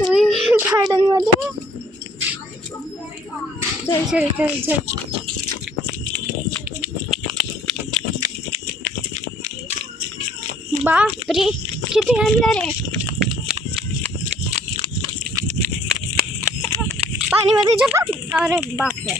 Garden मध्ये चल चल चल चल. बापरे किती अंधार आहे. पाणी मध्ये झोपा. अरे बापरे.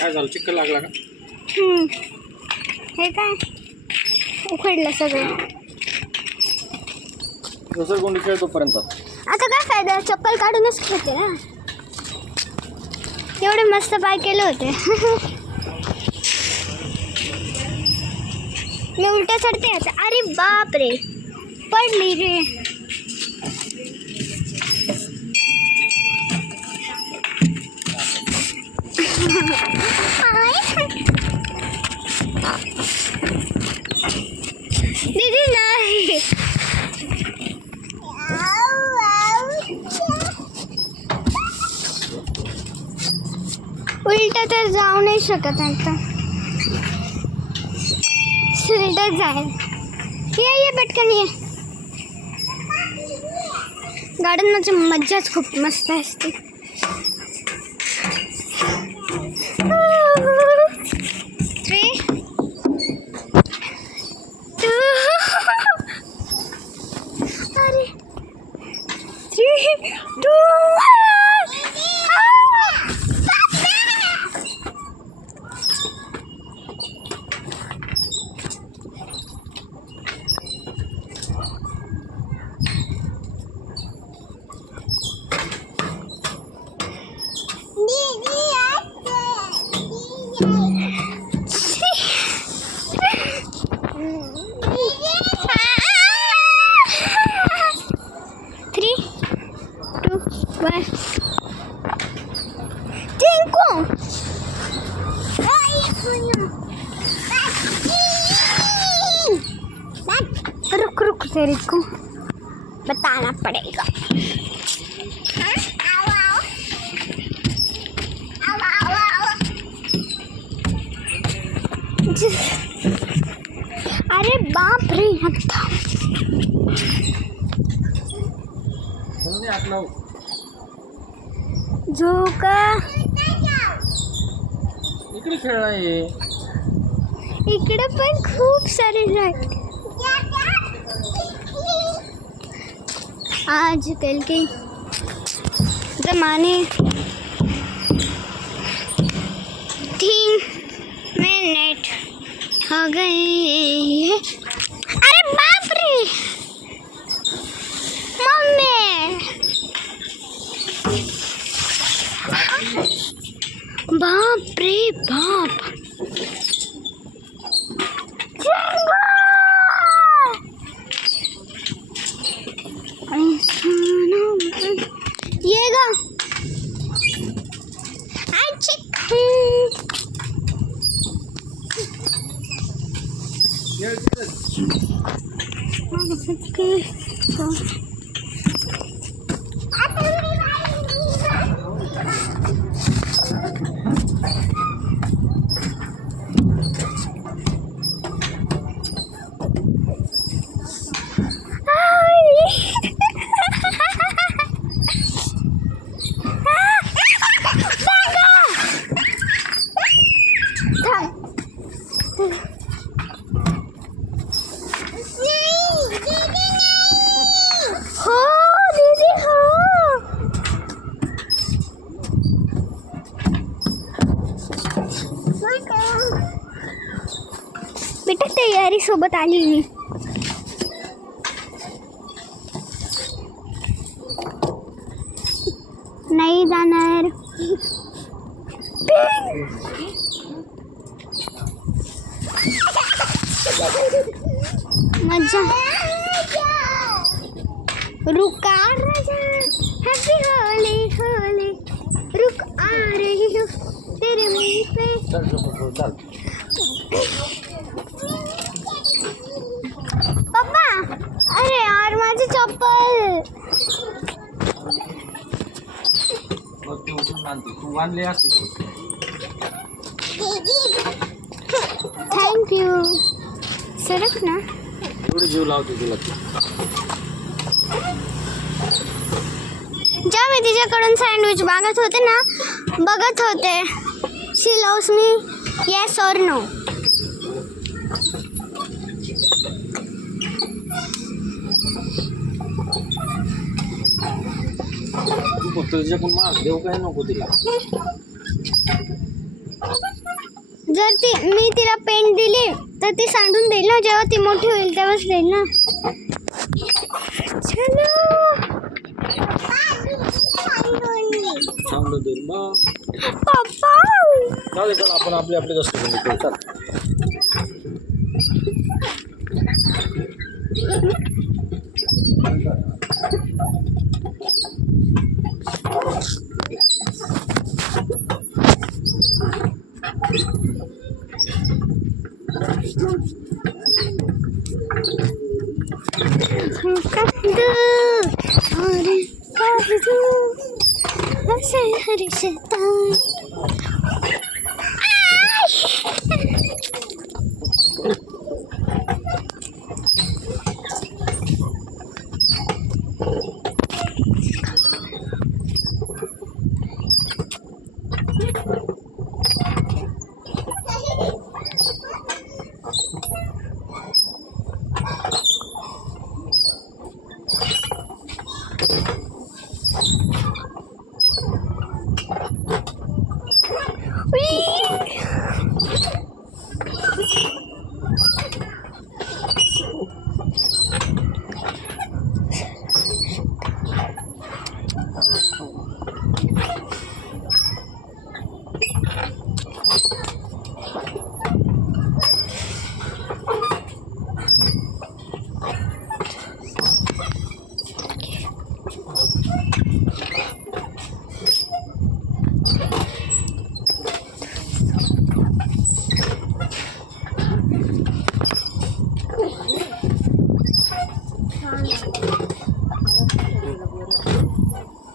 काय झालं चिखल लागला का? हे काय उखडलं सगळं. घसरगुंडी खेळ तोपर्यंत आता काय फायदा, चप्पल काढूनच खेळते ना. एवढे मस्त पाय केले होते. मी उलट्या चढते आता. अरे बाप रे पडली रे. दीदी नाही. उलट तर जाऊ नाही शकत आता. उलट जाईल. ये पटकन ये. गार्डन मध्ये मज्जाच खूप मस्त असते. रुक तेरे को बताना पड़ेगा. अरे बाप रे आता झोका इकडे खेळ आहे. इकडे पण खूप सारे राईड. आजकल के ज़माने 3 मिनट हो गए. अरे बाप रे मम्मी. बाप रे बाप. ये गा बेटा तयारी सोबत आली मी. नाही नाही जाणार. मजा. रुका राजा, हैप्पी होली होली, रुक आ रही हूँ तेरे मुंह पे. चल. पप्पा, अरे यार माझी चप्पल. मग ती उचलून आणते. तू आणले असते. थँक्यू. सरक ना. एवढी जीव लावते तुला ती. जेव्हा मी तिच्याकडून सँडविच बघत होते, शी लव्स मी, येस और नो. तू फक्त तिच्याकडून माग देऊ काय नको तिला. जर मी तिला पेंट दिली तर ती सांडून देईल ना. जेव्हा ती मोठी होईल तेव्हाच देईल ना. चांगलं देईल मग. पप्पा, चालेल चल आपण आपली गोष्ट करू. चल. हरी शैतान.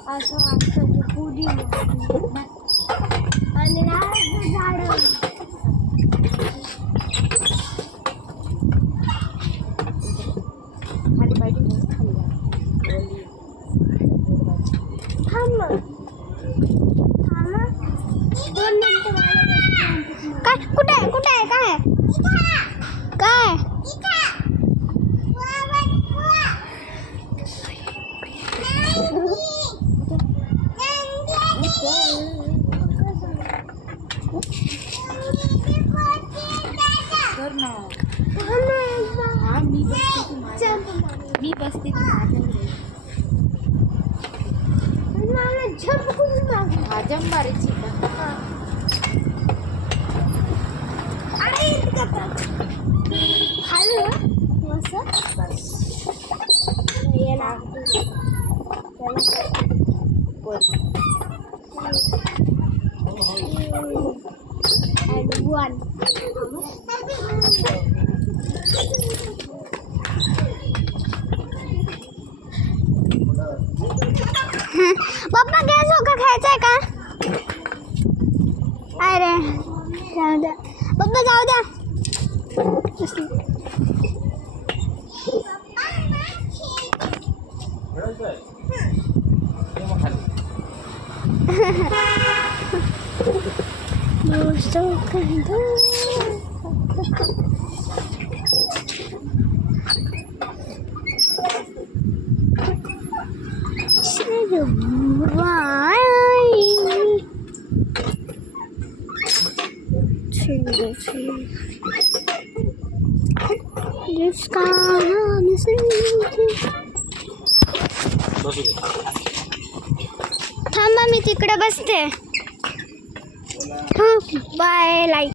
असं वाटतं पुरी आणि झाड. काय कुठे आहे काय काय मी बसते भाजम मारायची पप्पा गॅस हो का खायचंय का? अरे जाऊ द्या पप्पा, जाऊ द्या. जिसका नाम थांबा मी तिकडे बसते. हो बाय लाईक.